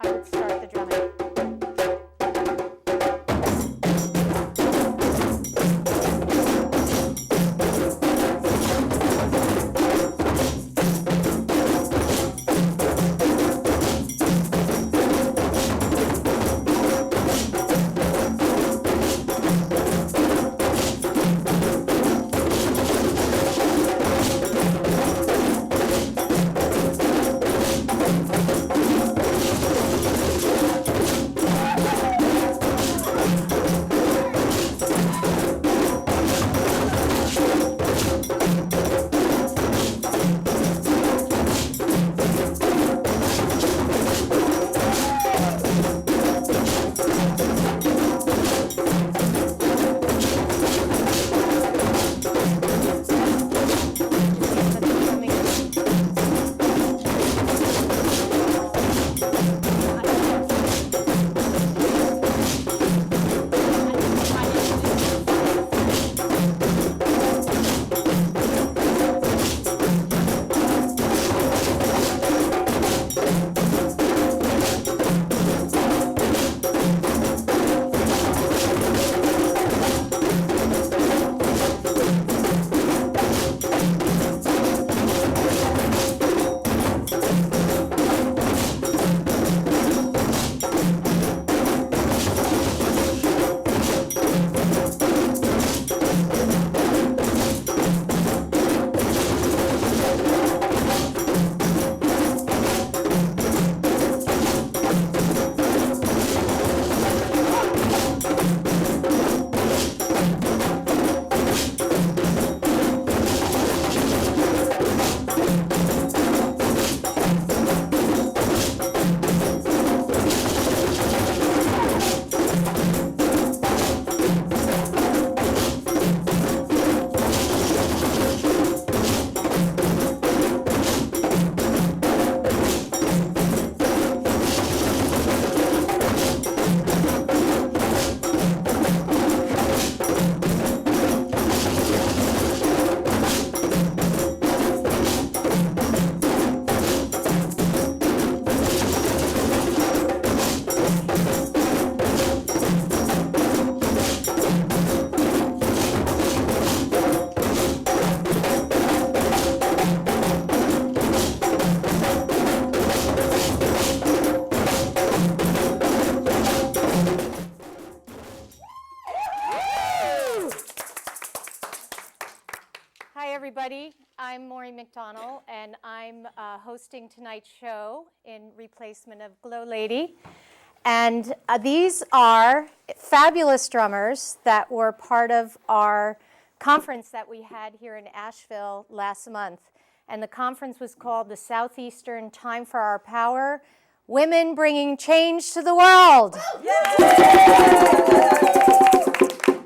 I would start the drumming. Everybody, I'm Maureen McDonald, and I'm hosting tonight's show in replacement of GLoLady. And these are fabulous drummers that were part of our conference that we had here in Asheville last month. And the conference was called the Southeastern Time for Our Power, Women Bringing Change to the World.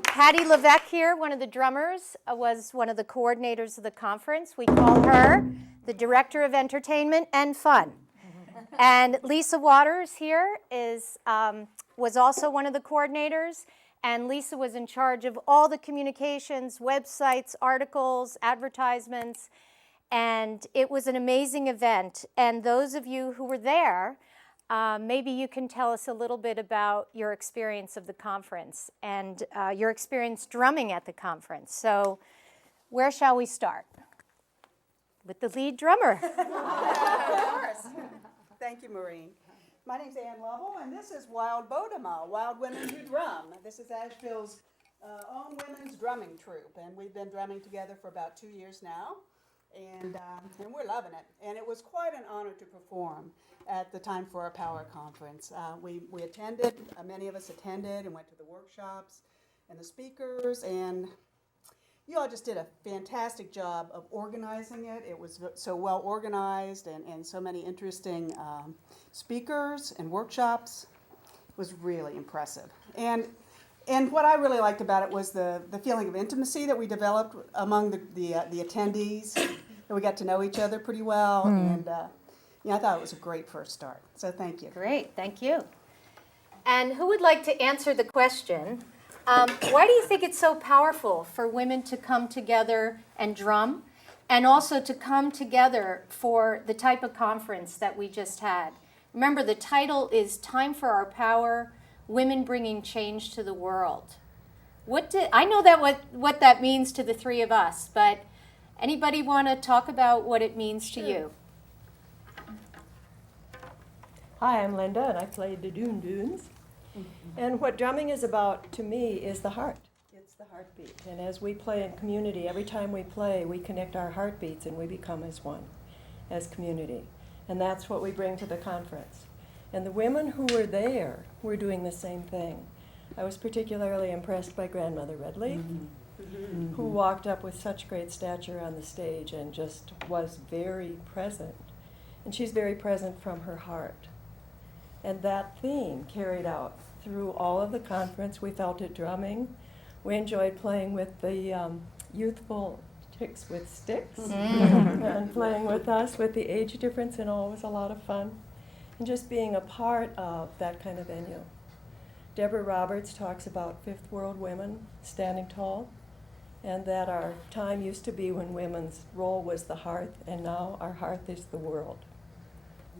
Patty Levesque here, one of the drummers, was one of the coordinators of the conference. We call her the Director of Entertainment and Fun. And Lisa Waters here was also one of the coordinators. And Lisa was in charge of all the communications, websites, articles, advertisements. And it was an amazing event. And those of you who were there, maybe you can tell us a little bit about your experience of the conference and your experience drumming at the conference. So where shall we start? With the lead drummer. Of course. Thank you, Maureen. My name's Ann Lovell, and this is Wild Bodema, Wild Women Who Drum. This is Asheville's own women's drumming troupe, and we've been drumming together for about 2 years now, and we're loving it. And it was quite an honor to perform at the Time for Our Power conference. We attended, many of us attended and went to the workshops and the speakers, and you all just did a fantastic job of organizing it. It was so well organized and so many interesting speakers and workshops. It was really impressive. And what I really liked about it was the feeling of intimacy that we developed among the attendees, that we got to know each other pretty well. And I thought it was a great first start. So thank you. Great, thank you. And who would like to answer the question? Why do you think it's so powerful for women to come together and drum, and also to come together for the type of conference that we just had? Remember, the title is Time for Our Power, Women Bringing Change to the World. I know that what that means to the three of us, but anybody want to talk about what it means to you? Hi, I'm Linda, and I play the Doon Doons. And what drumming is about to me is the heart. It's the heartbeat. And as we play in community, every time we play, we connect our heartbeats and we become as one, as community. And that's what we bring to the conference. And the women who were there were doing the same thing. I was particularly impressed by Grandmother Redleaf, who walked up with such great stature on the stage and just was very present. And she's very present from her heart. And that theme carried out through all of the conference. We felt it drumming. We enjoyed playing with the youthful chicks with sticks and playing with us with the age difference and all was a lot of fun. And just being a part of that kind of venue. Deborah Roberts talks about fifth world women standing tall, and that our time used to be when women's role was the hearth, and now our hearth is the world.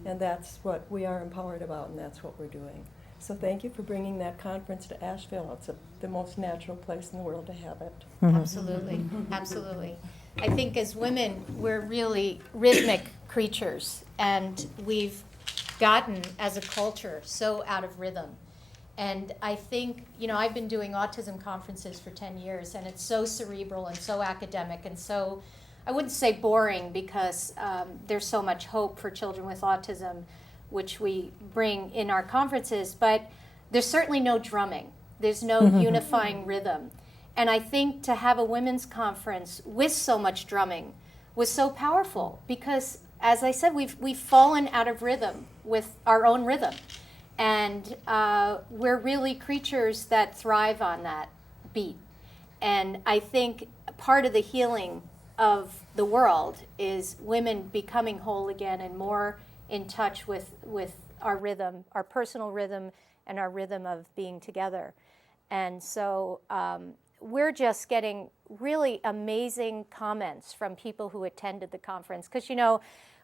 And that's what we are empowered about, and that's what we're doing. So thank you for bringing that conference to Asheville. It's the most natural place in the world to have it. Absolutely, absolutely. I think as women, we're really rhythmic creatures, and we've gotten, as a culture, so out of rhythm. And I think, I've been doing autism conferences for 10 years, and it's so cerebral and so academic and so, I wouldn't say boring, because there's so much hope for children with autism, which we bring in our conferences, but there's certainly no drumming. There's no unifying rhythm. And I think to have a women's conference with so much drumming was so powerful, because, as I said, we've fallen out of rhythm with our own rhythm. And we're really creatures that thrive on that beat. And I think part of the healing of the world is women becoming whole again and more in touch with our rhythm, our personal rhythm, and our rhythm of being together. And so we're just getting really amazing comments from people who attended the conference. Because,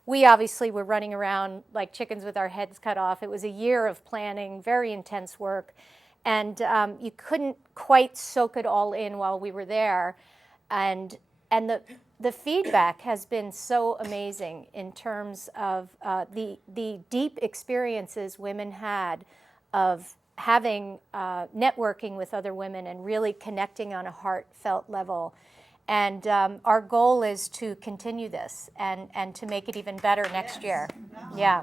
we obviously were running around like chickens with our heads cut off. It was a year of planning, very intense work. And you couldn't quite soak it all in while we were there. And the feedback has been so amazing in terms of the deep experiences women had of having networking with other women and really connecting on a heartfelt level. And our goal is to continue this and to make it even better next year. Yeah.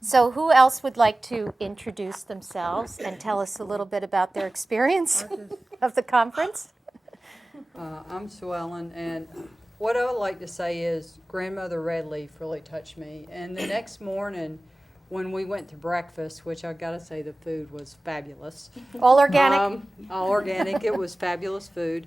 So who else would like to introduce themselves and tell us a little bit about their experience of the conference? I'm Sue Ellen, and what I would like to say is Grandmother Redleaf really touched me. And the next morning, when we went to breakfast, which I gotta say the food was fabulous. All organic? All organic. It was fabulous food.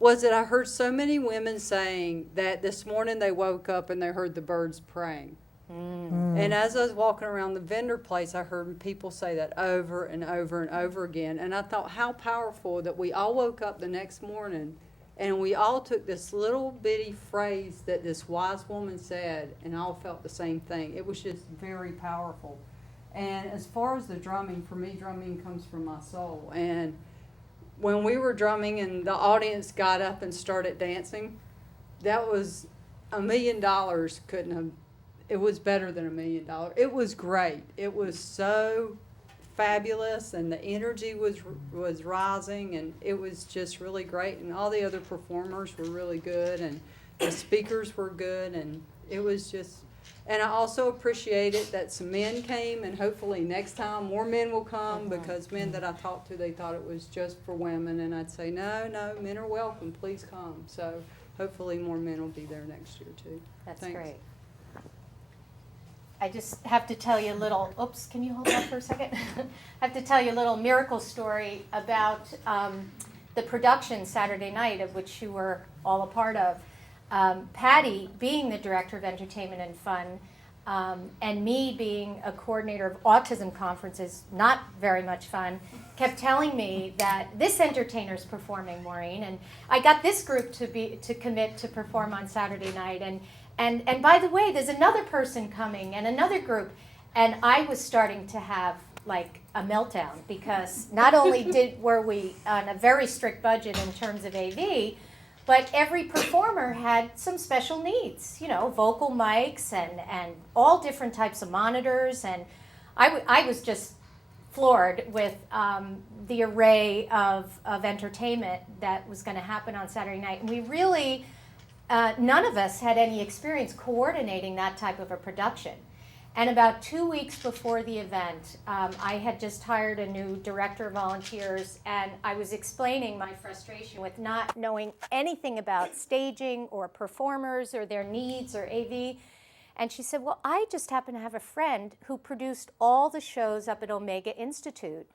Was that I heard so many women saying that this morning they woke up and they heard the birds praying. And as I was walking around the vendor place, I heard people say that over and over and over again. And I thought how powerful that we all woke up the next morning and we all took this little bitty phrase that this wise woman said and all felt the same thing. It was just very powerful. And as far as the drumming, for me, drumming comes from my soul. And when we were drumming and the audience got up and started dancing, that was $1 million couldn't have, it was better than $1 million. It was great. It was so fabulous, and the energy was rising, and it was just really great. And all the other performers were really good, and the speakers were good, and it was just. And I also appreciated that some men came, and hopefully next time more men will come, because men that I talked to, they thought it was just for women, and I'd say, no, men are welcome, please come. So hopefully more men will be there next year too. That's Thanks. great. I just have to tell you a little, oops, can you hold that for a second? I have to tell you a little miracle story about the production Saturday night, of which you were all a part of. Patty, being the director of entertainment and fun, and me being a coordinator of autism conferences, not very much fun, kept telling me that this entertainer's performing, Maureen, and I got this group to commit to perform on Saturday night, and by the way, there's another person coming and another group. And I was starting to have like a meltdown because not only were we on a very strict budget in terms of AV, but every performer had some special needs, you know, vocal mics and all different types of monitors. And I was just floored with the array of entertainment that was going to happen on Saturday night. And we really, none of us had any experience coordinating that type of a production. And about 2 weeks before the event, I had just hired a new director of volunteers, and I was explaining my frustration with not knowing anything about staging or performers or their needs or AV. And she said, well, I just happen to have a friend who produced all the shows up at Omega Institute.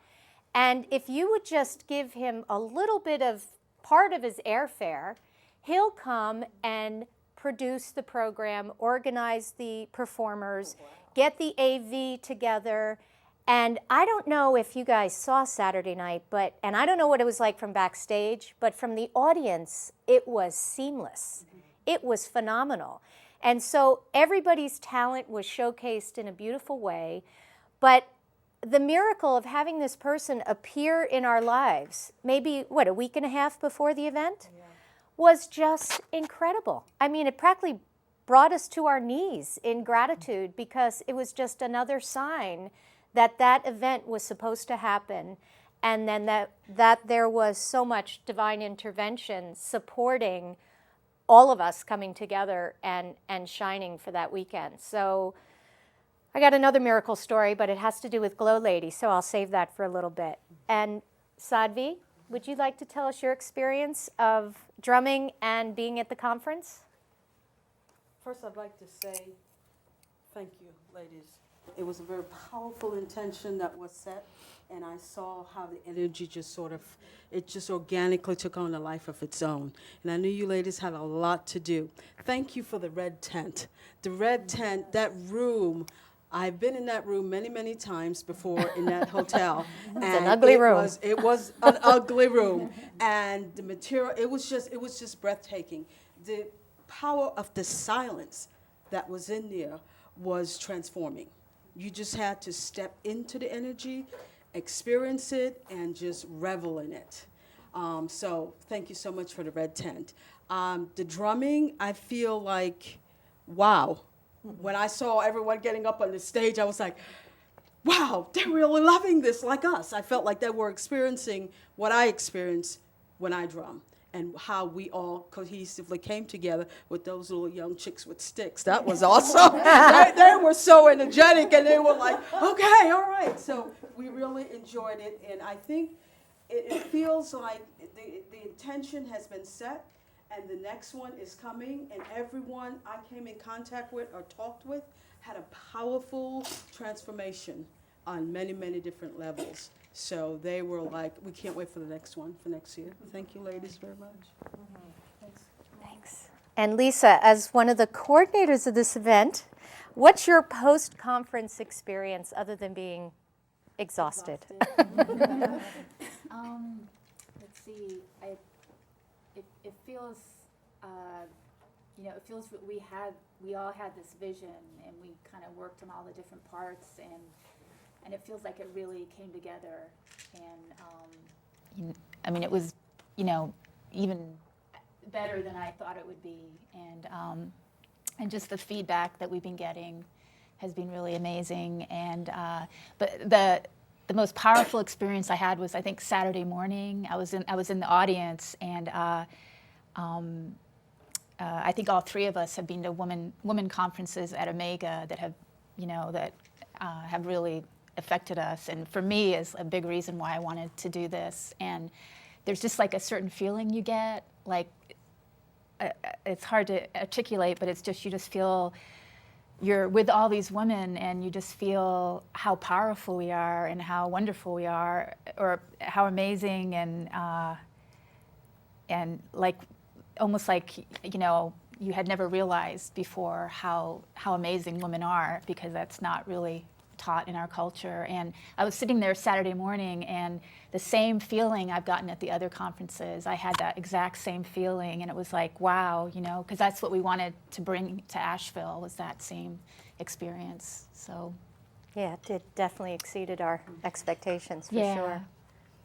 And if you would just give him a little bit of part of his airfare, he'll come and produce the program, organize the performers, get the AV together. And I don't know if you guys saw Saturday night, and I don't know what it was like from backstage, but from the audience, it was seamless. It was phenomenal. And so everybody's talent was showcased in a beautiful way. But the miracle of having this person appear in our lives, maybe, a week and a half before the event, was just incredible. I mean, it practically brought us to our knees in gratitude because it was just another sign that that event was supposed to happen, and then that there was so much divine intervention supporting all of us coming together and shining for that weekend. So I got another miracle story, but it has to do with GLoLady, so I'll save that for a little bit. And Sadhvi, would you like to tell us your experience of drumming and being at the conference? First, I'd like to say thank you, ladies. It was a very powerful intention that was set, and I saw how the energy just it just organically took on a life of its own. And I knew you ladies had a lot to do. Thank you for the red tent. The red tent, that room, I've been in that room many, many times before in that hotel. It's an ugly room. It was an ugly room. And the material, it was just breathtaking. The power of the silence that was in there was transforming. You just had to step into the energy, experience it, and just revel in it. So thank you so much for the red tent. The drumming, I feel like, wow. When I saw everyone getting up on the stage, I was like, wow, they're really loving this like us. I felt like they were experiencing what I experienced when I drum, and how we all cohesively came together with those little young chicks with sticks. That was awesome. They were so energetic, and they were like, okay, all right. So we really enjoyed it, and I think it feels like the intention has been set, and the next one is coming, and everyone I came in contact with or talked with had a powerful transformation on many, many different levels. So they were like, we can't wait for the next one, for next year. Thank you, ladies, very much. Thanks. And Lisa, as one of the coordinators of this event, what's your post-conference experience other than being exhausted? Let's see. It feels, it feels we all had this vision, and we kind of worked on all the different parts, and it feels like it really came together. And I mean, it was, even better than I thought it would be, and just the feedback that we've been getting has been really amazing. And but the most powerful experience I had was, I think, Saturday morning. I was in the audience, and I think all three of us have been to women conferences at Omega that have, have really affected us, and for me is a big reason why I wanted to do this. And there's just like a certain feeling you get, like it's hard to articulate, but it's just, you just feel you're with all these women, and you just feel how powerful we are and how wonderful we are, or how amazing, and like almost like you had never realized before how amazing women are, because that's not really taught in our culture. And I was sitting there Saturday morning, and the same feeling I've gotten at the other conferences, I had that exact same feeling, and it was like, wow, because that's what we wanted to bring to Asheville, was that same experience. So Yeah, it definitely exceeded our expectations for Yeah. sure.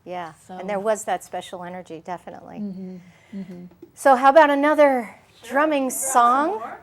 Yeah, So- and there was that special energy, definitely. So how about another drumming song? Sorry.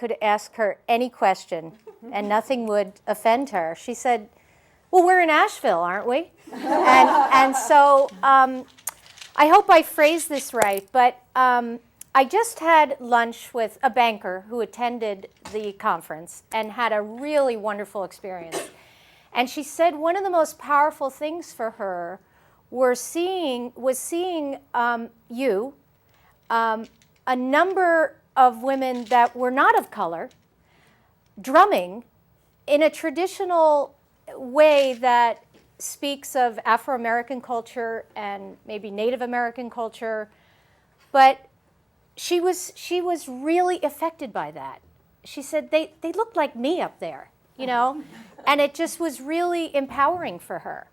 could ask her any question and nothing would offend her. She said, well, we're in Asheville, aren't we? And so I hope I phrased this right, but I just had lunch with a banker who attended the conference and had a really wonderful experience. And she said one of the most powerful things for her was seeing you, a number of women that were not of color, drumming in a traditional way that speaks of Afro-American culture and maybe Native American culture, but she was really affected by that. She said, they looked like me up there, you know? And it just was really empowering for her.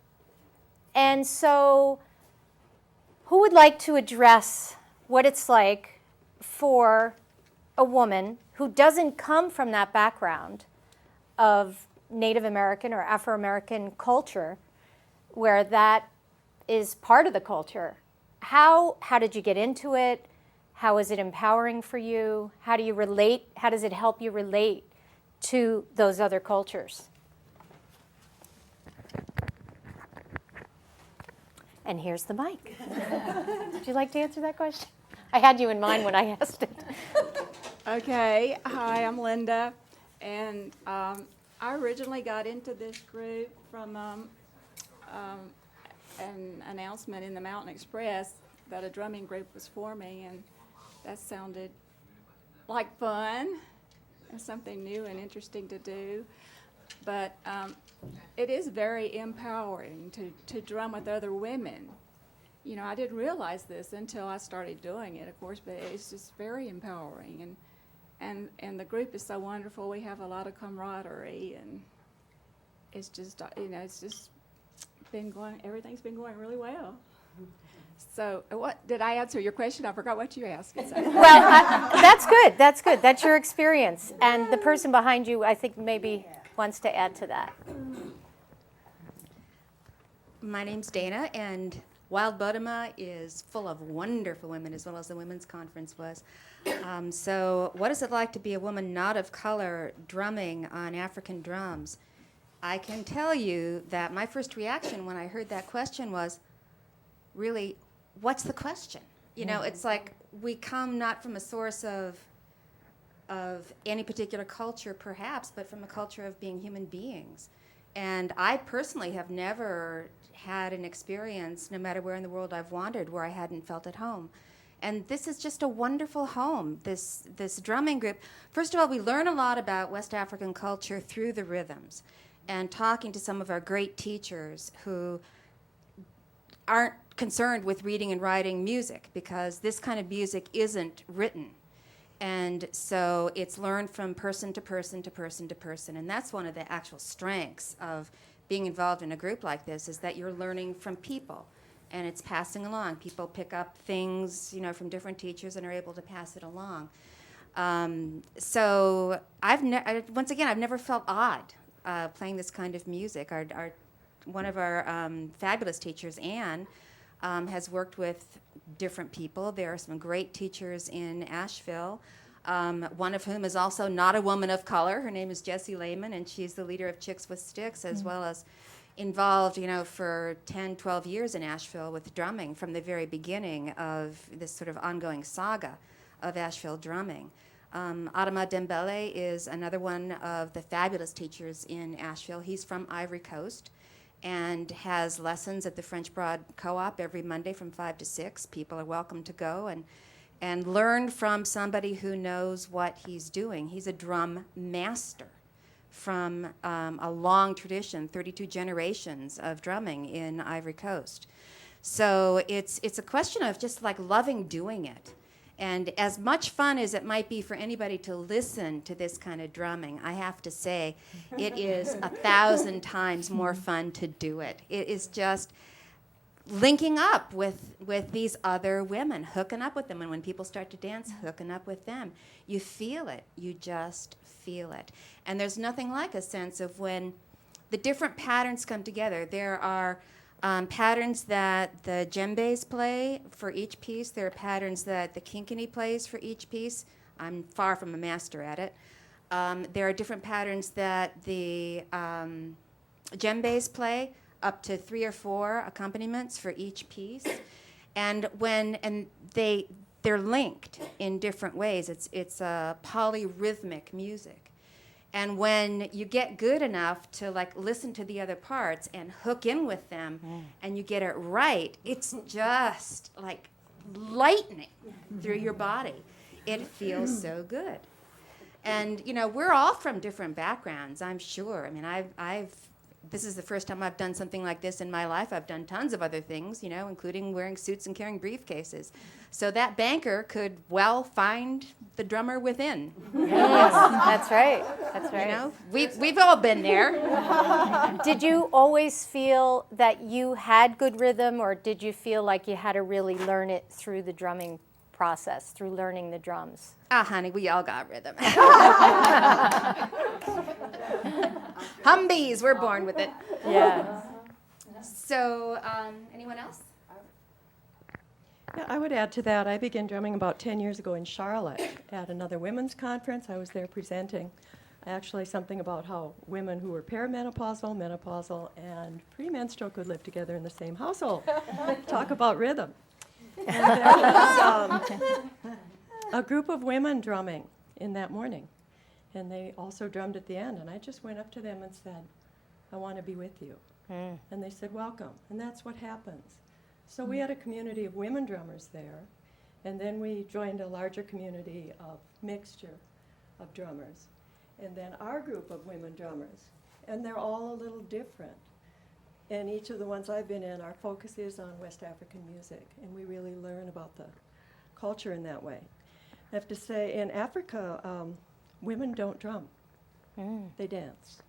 And so who would like to address what it's like for a woman who doesn't come from that background of Native American or Afro-American culture, where that is part of the culture? How did you get into it? How is it empowering for you? How do you relate? How does it help you relate to those other cultures? And here's the mic. Would you like to answer that question? I had you in mind when I asked it. Okay, hi, I'm Linda, and I originally got into this group from an announcement in the Mountain Express that a drumming group was forming, and that sounded like fun and something new and interesting to do. But it is very empowering to drum with other women. You know, I didn't realize this until I started doing it, of course, but it's just very empowering. And the group is so wonderful. We have a lot of camaraderie, and it's just, you know, it's just been going, everything's been going really well. So what, did I answer your question? I forgot what you asked. Well, that's good. That's good. That's your experience. And the person behind you, I think, maybe wants to add to that. My name's Dana, and Wild Bodema is full of wonderful women, as well as the women's conference was. So what is it like to be a woman not of color drumming on African drums? I can tell you that my first reaction when I heard that question was, really, what's the question? You know, it's like we come not from a source of any particular culture, perhaps, but from a culture of being human beings. And I personally have never had an experience, no matter where in the world I've wandered, where I hadn't felt at home. And this is just a wonderful home, this drumming group. First of all, we learn a lot about West African culture through the rhythms and talking to some of our great teachers who aren't concerned with reading and writing music, because this kind of music isn't written. And so it's learned from person to person to person to person. And that's one of the actual strengths of being involved in a group like this, is that you're learning from people. And it's passing along. People pick up things, you know, from different teachers and are able to pass it along. So once again, I've never felt odd playing this kind of music. One of our fabulous teachers, Anne, has worked with different people. There are some great teachers in Asheville, one of whom is also not a woman of color. Her name is Jessie Lehman, and she's the leader of Chicks with Sticks, as well as involved, you know, for 10, 12 years in Asheville with drumming from the very beginning of this sort of ongoing saga of Asheville drumming. Adama Dembele is another one of the fabulous teachers in Asheville. He's from Ivory Coast and has lessons at the French Broad Co-op every Monday from 5 to 6. People are welcome to go and learn from somebody who knows what he's doing. He's a drum master from a long tradition, 32 generations of drumming in Ivory Coast. So it's a question of just like loving doing it. And as much fun as it might be for anybody to listen to this kind of drumming, I have to say it is 1,000 times more fun to do it. It is just linking up with these other women, hooking up with them. And when people start to dance, hooking up with them. You feel it. You just feel it. And there's nothing like a sense of when the different patterns come together. There are patterns that the djembes play for each piece. There are patterns that the kinkini plays for each piece. I'm far from a master at it. There are different patterns that the djembes play, up to 3 or 4 accompaniments for each piece, and they're linked in different ways. It's a polyrhythmic music, and when you get good enough to like listen to the other parts and hook in with them, and you get it right, it's just like lightning through your body. It feels so good. And you know, we're all from different backgrounds, I'm sure. I mean, this is the first time I've done something like this in my life. I've done tons of other things, you know, including wearing suits and carrying briefcases. So that banker could well find the drummer within. Yes, that's right. That's right. You know, we've all been there. Did you always feel that you had good rhythm, or did you feel like you had to really learn it through the drumming process, through learning the drums? Ah, honey, we all got rhythm. Humbees, we're born with it. Yeah. So, anyone else? Yeah, I would add to that. I began drumming about 10 years ago in Charlotte at another women's conference. I was there presenting actually something about how women who were perimenopausal, menopausal, and premenstrual could live together in the same household. Talk about rhythm. And there was a group of women drumming in that morning, and they also drummed at the end. And I just went up to them and said, "I want to be with you." And they said, "Welcome." And that's what happens. So we had a community of women drummers there, and then we joined a larger community of mixture of drummers. And then our group of women drummers, and they're all a little different. And each of the ones I've been in, our focus is on West African music, and we really learn about the culture in that way. I have to say, in Africa, women don't drum. They dance.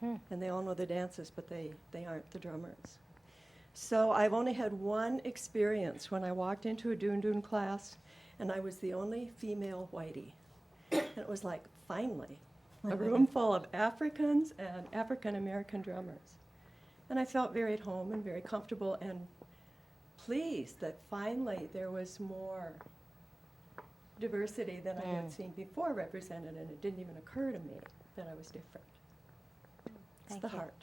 And they all know the dances, but they aren't the drummers. So I've only had one experience when I walked into a doon class, and I was the only female whitey. And it was like, finally, a room full of Africans and African-American drummers. And I felt very at home and very comfortable and pleased that finally there was more diversity than I had seen before represented, and it didn't even occur to me that I was different. It's Thank the you. heart.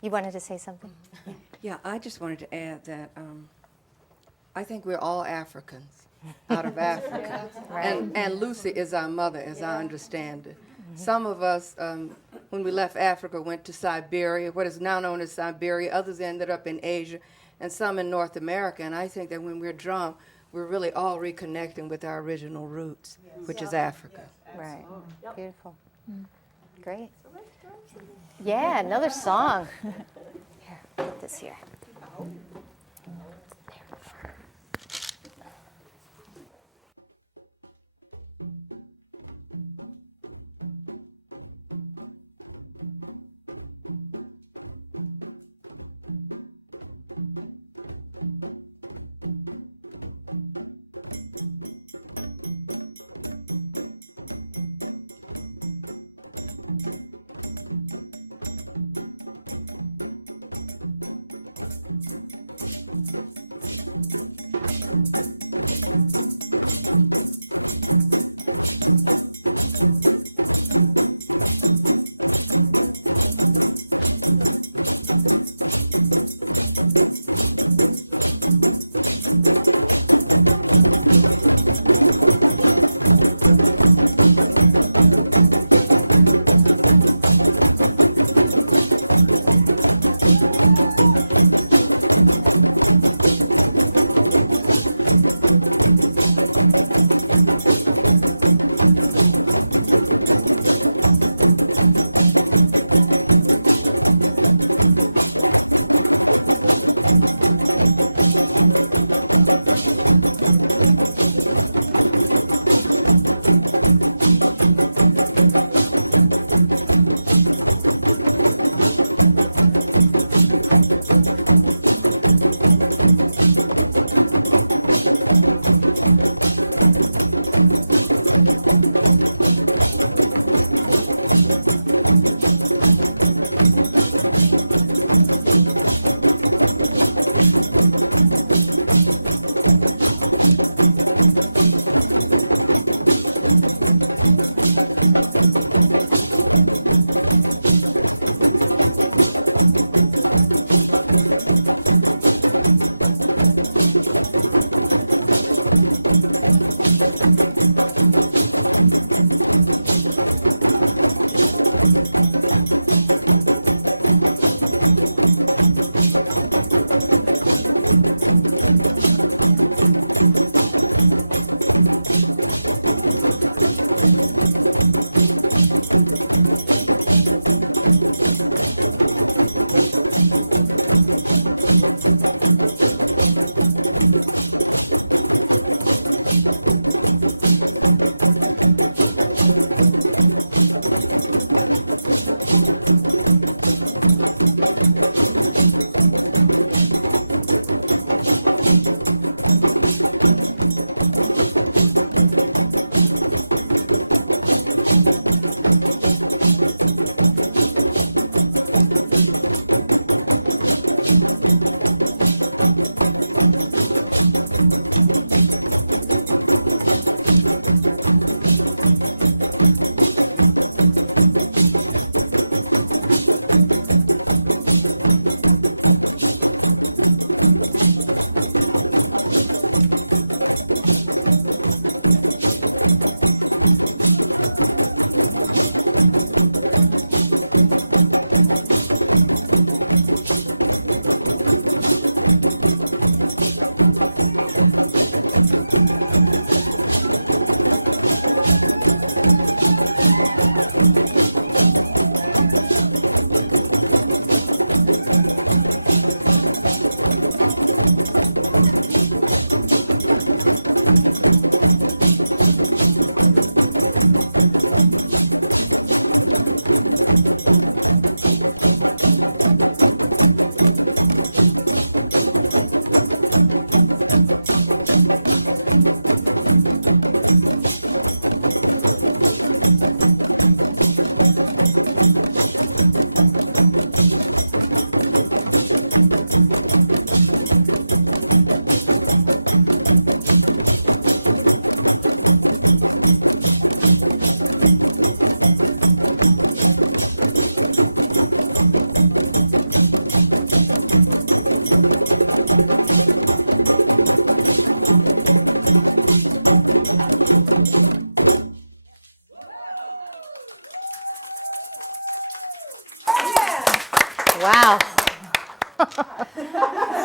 You wanted to say something? Yeah, I just wanted to add that I think we're all Africans out of Africa. Right. And Lucy is our mother, as I understand it. Some of us, when we left Africa, went to Siberia, what is now known as Siberia. Others ended up in Asia, and some in North America. And I think that when we're drum, we're really all reconnecting with our original roots, which is Africa. Right. Beautiful. Great. Yeah, another song. Here, put this here.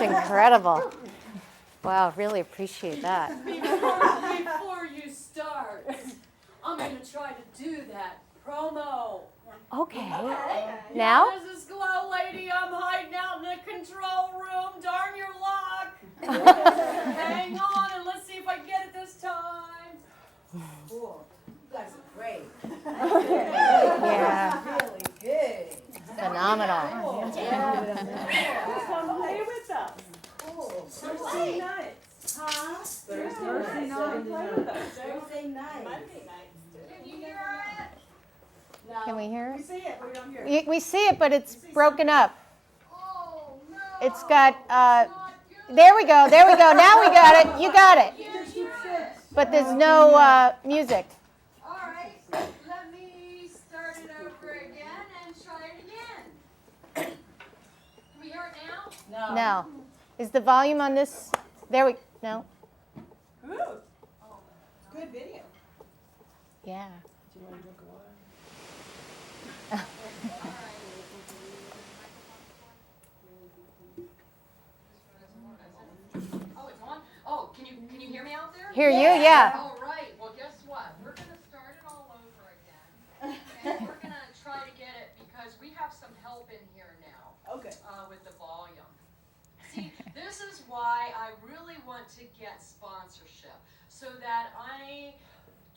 That's incredible. Wow, really appreciate that. Before you start, I'm going to try to do that promo. Okay. Now? This is GLoLady. I'm hiding out in the control room. Darn your luck. Hang on and let's see if I get it this time. Cool. You guys are great. Yeah. Really good. Phenomenal. Come play with us. Cool. Thursday nights. Huh? Thursday night. Play with us. Thursday night. Can you hear it? Can we hear We it? see it, but we don't hear it. We see it, but it's broken up. Oh, no. It's got, there we go, there we go. Now we got it. You got it. But there's no music. All right, let me start it over again and try it again. Can we hear it now? No. Is the volume on this? There we, no? Good. Good video. Yeah. Oh, it's on? Oh, can you hear me out there? Hear you? Yeah. All right, well, guess what? We're going to start it all over again. And we're going to try to get it because we have some help in here now. Okay. With the volume. See, this is why I really want to get sponsorship so that I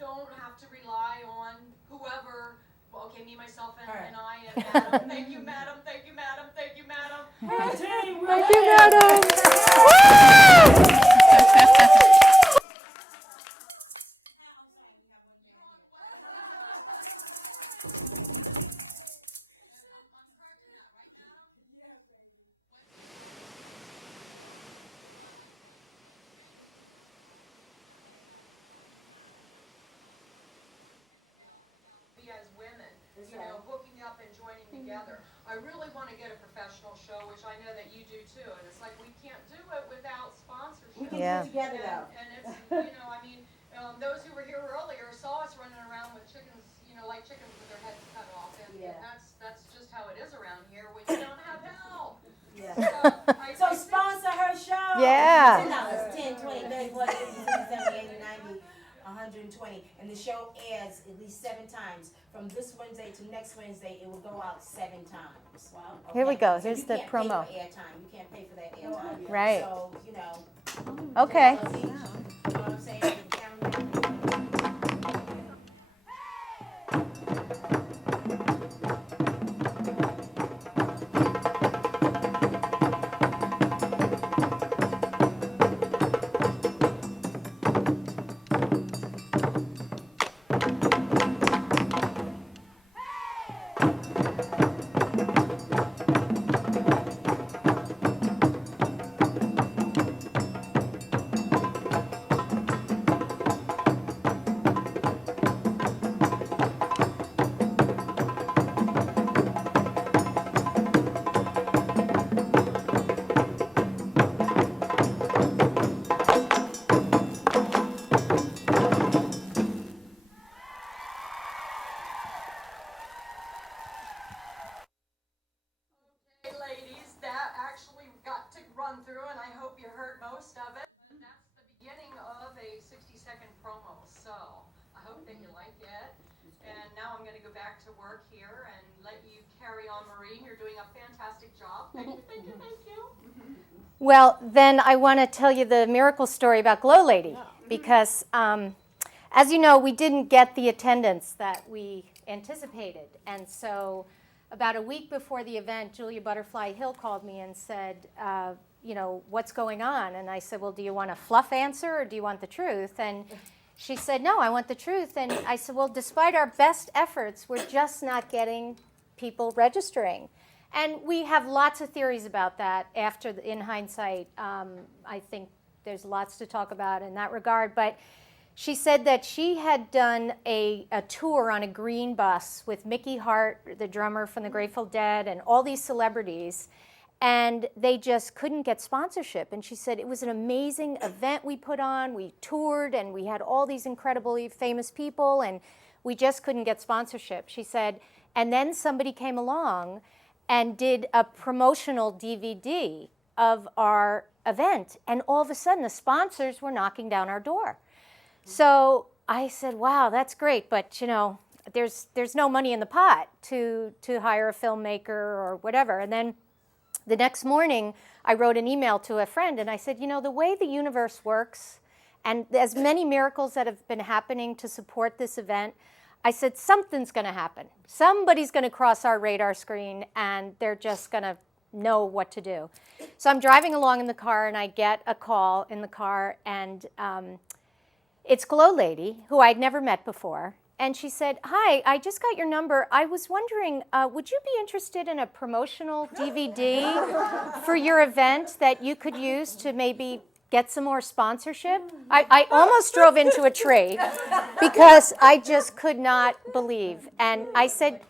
don't have to rely on whoever. Well, okay, me, myself, and I, and Madam. Thank you, Madam. Thank you, Madam. Thank you, Madam. Thank you, madam. Woo! I'm sorry, we got one You're man on here. way. I'm correct in that, right, Madam? Yeah, baby. We as women, you know, hooking up and joining together. I really want to get a professional show, which I know that you do too, and it's like we can't do it without sponsorship. Yeah. Together though. And it's, you know, I mean, those who were here earlier saw us running around with chickens, you know, like chickens with their heads cut off, and Yeah. that's just how it is around here when you don't have help. Yeah. So, So sponsor her show. Yeah. $10, 10, 20, 30, 40, 50, 60, 70, 80, 90, 120. And the show airs at least 7 times. From this Wednesday to next Wednesday, it will go out 7 times. Wow. Here we go. So Here's you the can't promo. Pay for airtime. You can't pay for that airtime. Right. So, you know. Okay. You know what I'm saying? The camera. hey, ladies, that actually got to run through, and I hope you heard most of it. But that's the beginning of a 60-second promo. So I hope that you like it. And now I'm going to go back to work here and let you carry on, Maureen. You're doing a fantastic job. Thank you, thank you, thank you. Well, then I want to tell you the miracle story about GLoLady, because as you know, we didn't get the attendance that we anticipated. And so about a week before the event, Julia Butterfly Hill called me and said, you know, what's going on? And I said, well, do you want a fluff answer or do you want the truth? And she said, no, I want the truth. And I said, well, despite our best efforts, we're just not getting people registering. And we have lots of theories about that after, in hindsight. I think there's lots to talk about in that regard. But she said that she had done a tour on a green bus with Mickey Hart, the drummer from the Grateful Dead, and all these celebrities. And they just couldn't get sponsorship. And she said it was an amazing event we put on. We toured, and we had all these incredibly famous people, and we just couldn't get sponsorship. She said, and then somebody came along and did a promotional DVD of our event, and all of a sudden the sponsors were knocking down our door. So I said, wow, that's great, but you know, there's no money in the pot to hire a filmmaker or whatever. And then the next morning, I wrote an email to a friend and I said, you know, the way the universe works, and as many miracles that have been happening to support this event, I said, something's going to happen. Somebody's going to cross our radar screen and they're just going to know what to do. So I'm driving along in the car and I get a call in the car, and it's GLoLady, who I'd never met before. And she said, hi, I just got your number. I was wondering, would you be interested in a promotional DVD for your event that you could use to maybe get some more sponsorship? I almost drove into a tree because I just could not believe. And I said,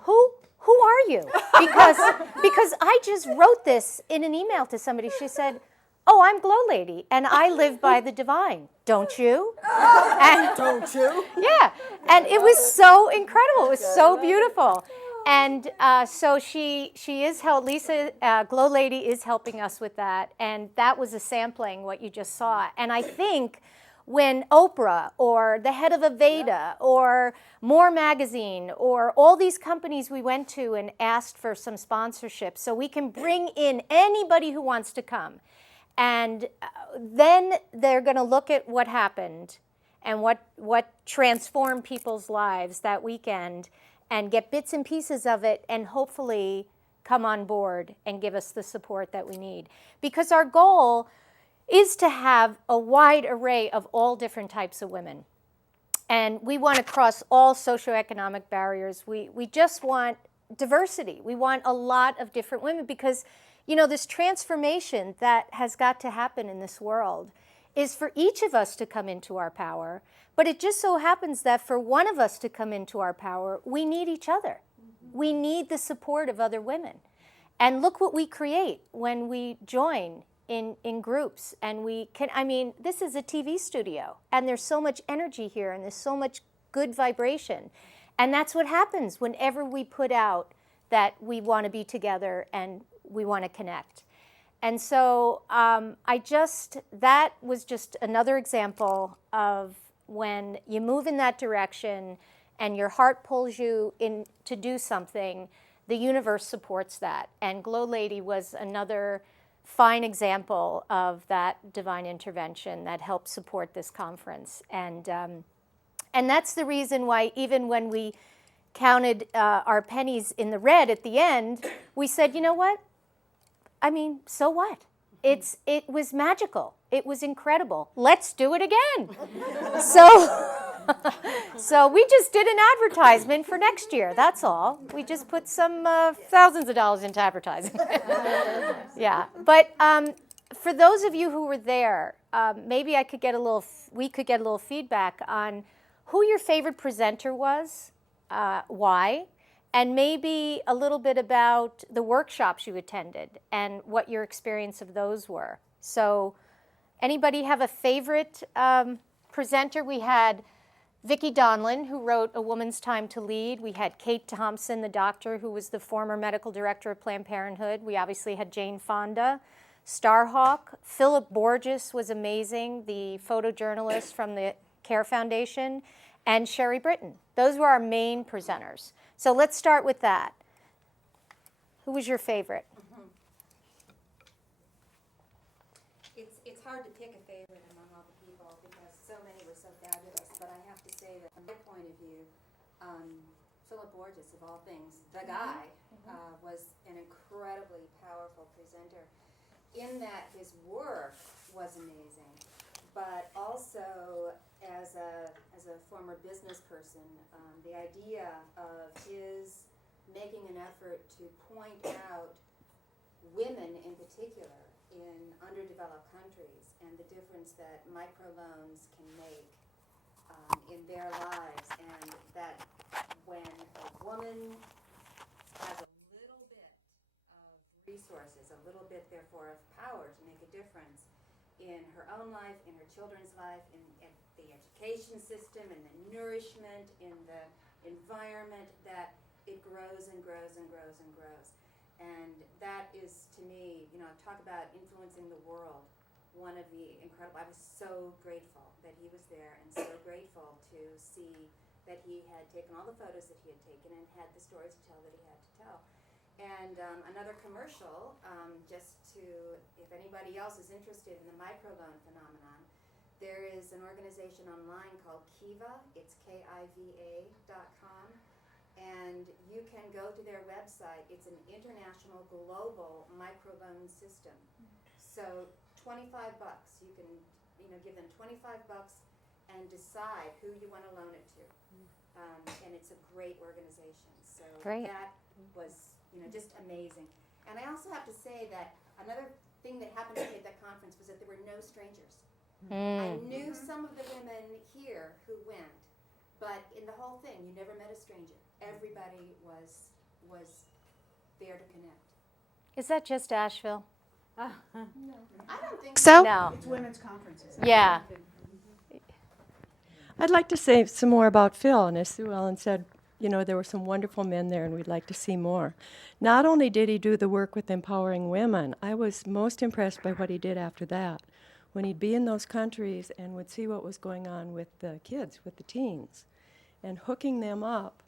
who are you? Because I just wrote this in an email to somebody. She said, oh, I'm GLoLady, and I live by the divine. Don't you? And, Don't you? yeah, and it was so incredible. It was so beautiful. And so she is Lisa, GLoLady is helping us with that, and that was a sampling, what you just saw. And I think when Oprah or the head of Aveda or More Magazine or all these companies we went to and asked for some sponsorship so we can bring in anybody who wants to come. And then they're going to look at what happened and what transformed people's lives that weekend and get bits and pieces of it and hopefully come on board and give us the support that we need. Because our goal is to have a wide array of all different types of women. And we want to cross all socioeconomic barriers. We just want diversity. We want a lot of different women because, you know, this transformation that has got to happen in this world is for each of us to come into our power. But it just so happens that for one of us to come into our power, we need each other. We need the support of other women. And look what we create when we join in groups. And we can, I mean, this is a TV studio. And there's so much energy here. And there's so much good vibration. And that's what happens whenever we put out that we want to be together and we want to connect. And so that was just another example of when you move in that direction and your heart pulls you in to do something, the universe supports that. And GLoLady was another fine example of that divine intervention that helped support this conference. And that's the reason why even when we counted our pennies in the red at the end, we said, you know what? I mean, so what? It was magical. It was incredible. Let's do it again. So we just did an advertisement for next year. That's all. We just put some thousands of dollars into advertising. Yeah. But for those of you who were there, maybe we could get a little feedback on who your favorite presenter was, why, and maybe a little bit about the workshops you attended and what your experience of those were. So anybody have a favorite presenter? We had Vicki Donlin, who wrote A Woman's Time to Lead. We had Kate Thompson, the doctor, who was the former medical director of Planned Parenthood. We obviously had Jane Fonda, Starhawk. Philip Borges was amazing, the photojournalist from the Care Foundation, and Sherry Britton. Those were our main presenters. So let's start with that. Who was your favorite? It's hard to pick a favorite among all the people because so many were so fabulous. But I have to say that from my point of view, Philip Borges, of all things, the guy, was an incredibly powerful presenter in that his work was amazing, but also as a former business person, the idea of his making an effort to point out women in particular in underdeveloped countries and the difference that microloans can make in their lives, and that when a woman has a little bit of resources, a little bit therefore of power to make a difference in her own life, in her children's life, in the education system, in the nourishment, in the environment, that it grows and grows and grows and grows. And that is, to me, you know, talk about influencing the world. One of the incredible, I was so grateful that he was there and so grateful to see that he had taken all the photos that he had taken and had the stories to tell that he had to tell. And another commercial, just to, if anybody else is interested in the microloan phenomenon, there is an organization online called Kiva. It's KIVA.com. And you can go to their website. It's an international, global microloan system. So $25, you can, you know, give them $25 and decide who you want to loan it to. And it's a great organization. So Great. that was, you know, just amazing. And I also have to say that another thing that happened to me at that conference was that there were no strangers. I knew some of the women here who went, but in the whole thing, you never met a stranger. Everybody was there to connect. Is that just Asheville? I don't think so. No. It's women's conferences. Yeah. I'd like to say some more about Phil, and as Sue Ellen said, you know, there were some wonderful men there, and we'd like to see more. Not only did he do the work with empowering women, I was most impressed by what he did after that. When he'd be in those countries and would see what was going on with the kids, with the teens, and hooking them up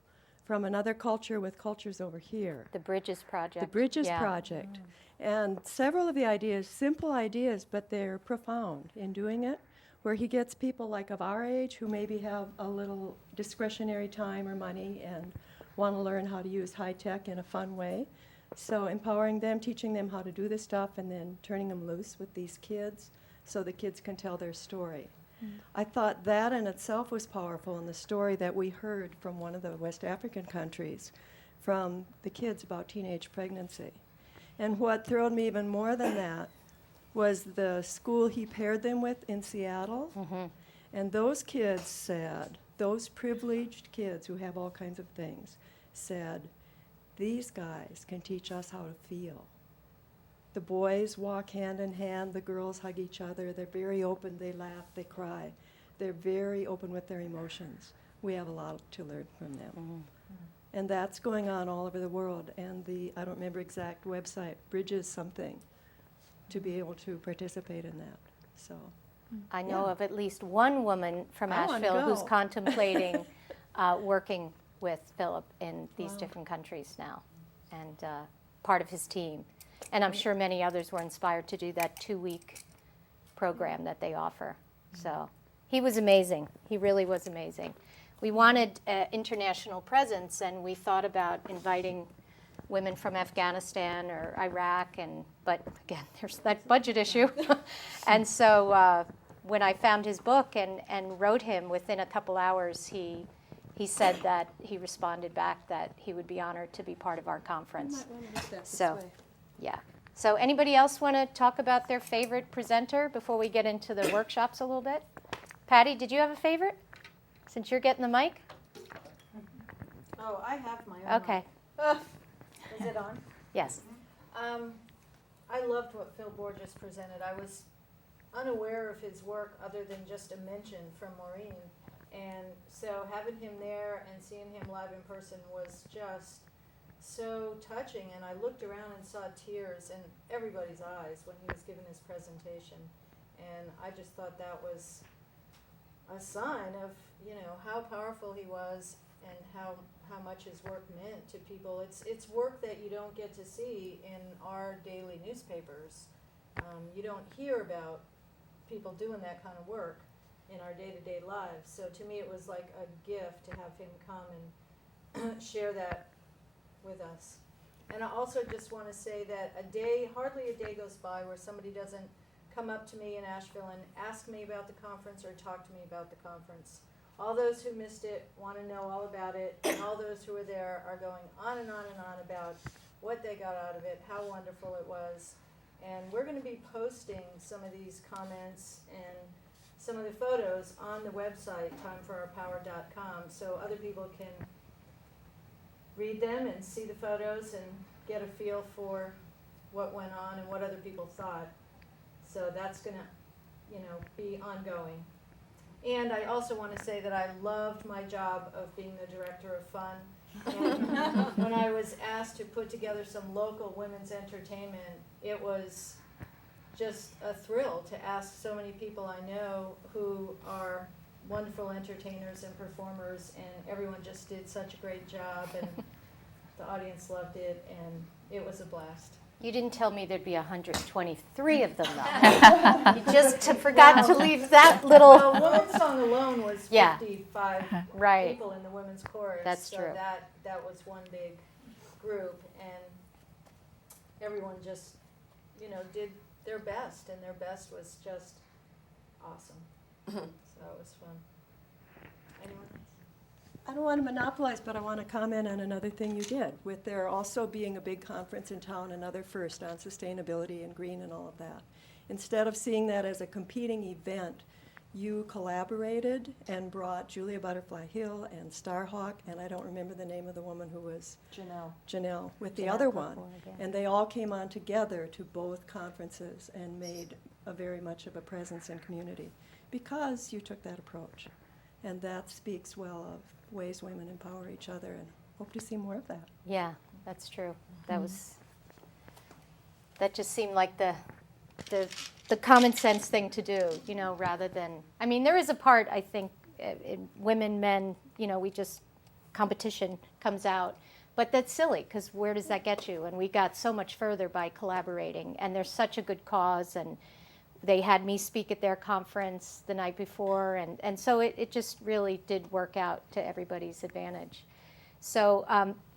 from another culture with cultures over here. The Bridges Project. The Bridges Yeah. Project. And several of the ideas, simple ideas, but they're profound in doing it, where he gets people like of our age who maybe have a little discretionary time or money and want to learn how to use high tech in a fun way. So empowering them, teaching them how to do this stuff, and then turning them loose with these kids so the kids can tell their story. I thought that in itself was powerful, in the story that we heard from one of the West African countries, from the kids about teenage pregnancy. And what thrilled me even more than that was the school he paired them with in Seattle. And those kids said, those privileged kids who have all kinds of things, said, these guys can teach us how to feel. The boys walk hand in hand, the girls hug each other, they're very open, they laugh, they cry. They're very open with their emotions. We have a lot to learn from them. And that's going on all over the world. And the, I don't remember exact website, Bridges something, to be able to participate in that. So I know of at least one woman from I wanna Asheville who's go. contemplating working with Philip in these different countries now, and part of his team. And I'm sure many others were inspired to do that 2-week program that they offer. So he was amazing. He really was amazing. We wanted international presence, and we thought about inviting women from Afghanistan or Iraq, but again, there's that budget issue. And so when I found his book and wrote him, within a couple hours, he said that he responded back that he would be honored to be part of our conference. So, yeah. So anybody else want to talk about their favorite presenter before we get into the workshops a little bit? Patty, did you have a favorite, since you're getting the mic? Oh, I have my own. Okay. Is it on? Yes. I loved what Phil Borges presented. I was unaware of his work other than just a mention from Maureen. And so having him there and seeing him live in person was just so touching. And I looked around and saw tears in everybody's eyes when he was giving his presentation. And I just thought that was a sign of, you know, how powerful he was and how much his work meant to people. It's work that you don't get to see in our daily newspapers. You don't hear about people doing that kind of work in our day-to-day lives. So to me it was like a gift to have him come and share that with us. And I also just want to say that hardly a day goes by where somebody doesn't come up to me in Asheville and ask me about the conference or talk to me about the conference. All those who missed it want to know all about it, and all those who were there are going on and on and on about what they got out of it, how wonderful it was. And we're going to be posting some of these comments and some of the photos on the website, timeforourpower.com, so other people can read them and see the photos and get a feel for what went on and what other people thought. So that's going to, you know, be ongoing. And I also want to say that I loved my job of being the director of fun. And when I was asked to put together some local women's entertainment, it was just a thrill to ask so many people I know who are wonderful entertainers and performers, and everyone just did such a great job, and the audience loved it, and it was a blast. You didn't tell me there'd be 123 of them, though. You just forgot to leave that little. Well, Women's Song alone was 55 Right. people in the women's chorus. That's so true. That was one big group, and everyone just, did their best, and their best was just awesome. So it was fun. Anyone else? I don't want to monopolize, but I want to comment on another thing you did, with there also being a big conference in town, another first on sustainability and green and all of that. Instead of seeing that as a competing event, you collaborated and brought Julia Butterfly Hill and Starhawk, and I don't remember the name of the woman who was Janelle with the other one. And they all came on together to both conferences and made a very much of a presence in community because you took that approach. And that speaks well of ways women empower each other, and hope to see more of that. Yeah, that's true. That just seemed like the common sense thing to do, rather than, I mean, there is a part, I think, in women, men, we just, competition comes out. But that's silly, because where does that get you? And we got so much further by collaborating, and there's such a good cause, and they had me speak at their conference the night before, and so it just really did work out to everybody's advantage. So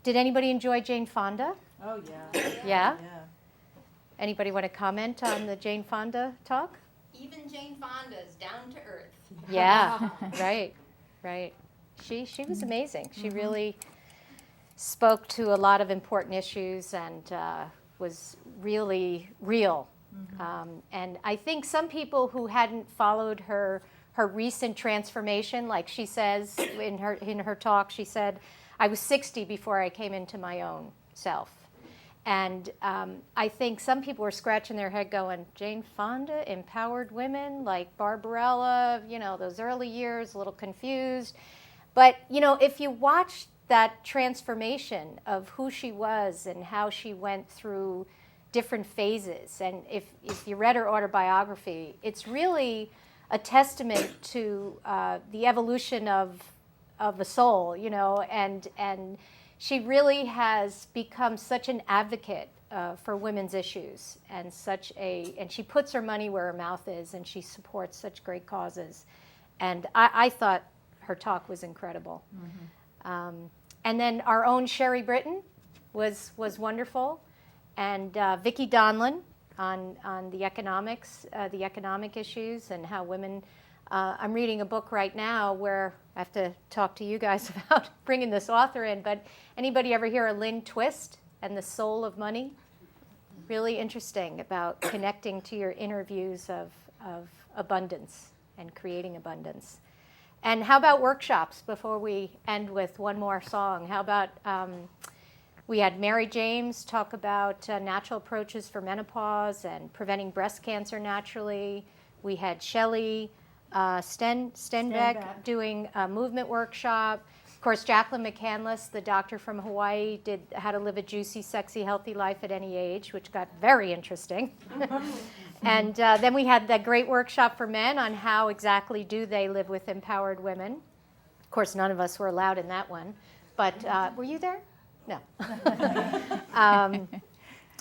did anybody enjoy Jane Fonda? Oh, yeah. Yeah? Anybody want to comment on the Jane Fonda talk? Even Jane Fonda's down to earth. Yeah, right. She was amazing. She really spoke to a lot of important issues and was really real. And I think some people who hadn't followed her recent transformation, like she says in her talk, she said, I was 60 before I came into my own self. And I think some people were scratching their head going, Jane Fonda empowered women like Barbarella, those early years, a little confused. But, if you watch that transformation of who she was and how she went through different phases, and if you read her autobiography, it's really a testament to the evolution of a soul, and she really has become such an advocate for women's issues, and and she puts her money where her mouth is, and she supports such great causes. And I thought her talk was incredible. And then our own Sherry Britton was wonderful. And Vicki Donlin on the economic issues and how women. I'm reading a book right now where I have to talk to you guys about bringing this author in. But anybody ever hear of Lynn Twist and the Soul of Money? Really interesting about connecting to your inner views of abundance and creating abundance. And how about workshops? Before we end with one more song, how about? We had Mary James talk about natural approaches for menopause and preventing breast cancer naturally. We had Shelley Stenbeck doing a movement workshop. Of course, Jacqueline McCandless, the doctor from Hawaii, did How to Live a Juicy, Sexy, Healthy Life at Any Age, which got very interesting. And then we had that great workshop for men on how exactly do they live with empowered women. Of course, none of us were allowed in that one. But were you there? No.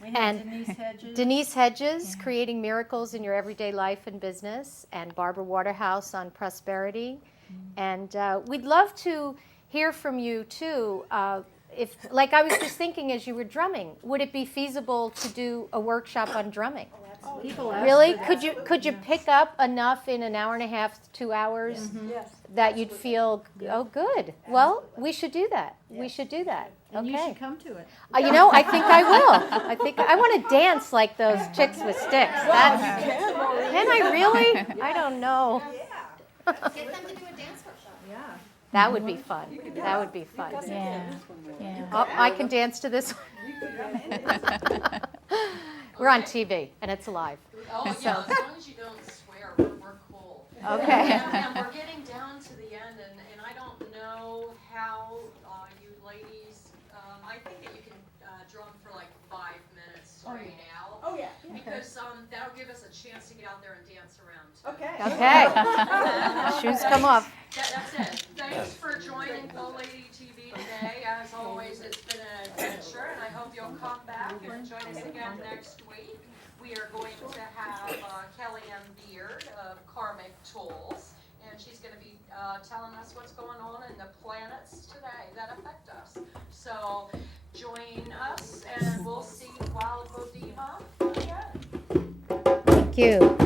And Denise Hedges, Creating Miracles in Your Everyday Life and Business, and Barbara Waterhouse on prosperity. And we'd love to hear from you too. If, like I was just thinking as you were drumming, would it be feasible to do a workshop on drumming? People ask Really? for that. Could you pick up enough in an hour and a half, 2 hours that you'd feel, oh, good. Well, we should do that. We should do that. And you Okay. should come to it. I think I will. I want to dance like those chicks with sticks. Can I really? I don't know. Get them to do a dance workshop. Yeah. That would be fun. That would be fun. Yeah. Oh, I can dance to this one. We're on TV, and it's live. Oh, yeah, as long as you don't swear, we're cool. Okay. And we're getting down to the end, and I don't know how you ladies starting out. Oh, yeah. Because that'll give us a chance to get out there and dance around. Okay. Okay. Shoes come off. That's it. Thanks for joining GLoLady TV today. As always, it's been an adventure, and I hope you'll come back and join us again next week. We are going to have Kelly M. Beard of Karmic Tools, and she's going to be telling us what's going on in the planets today that affect us. So join us, and we'll see Wild Bodema again. Thank you.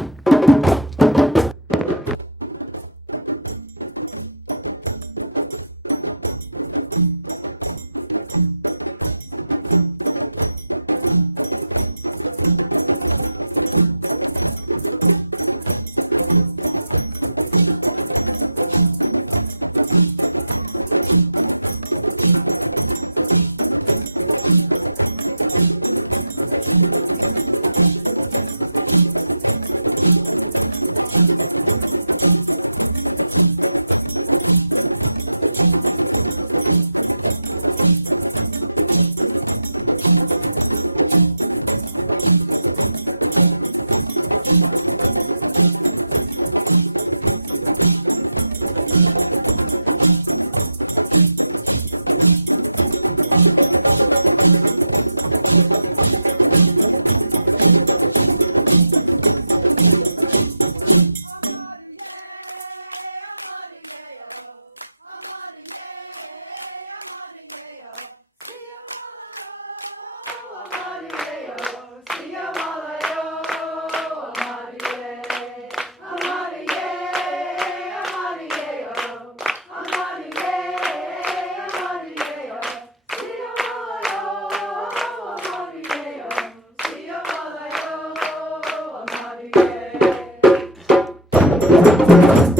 Thank you.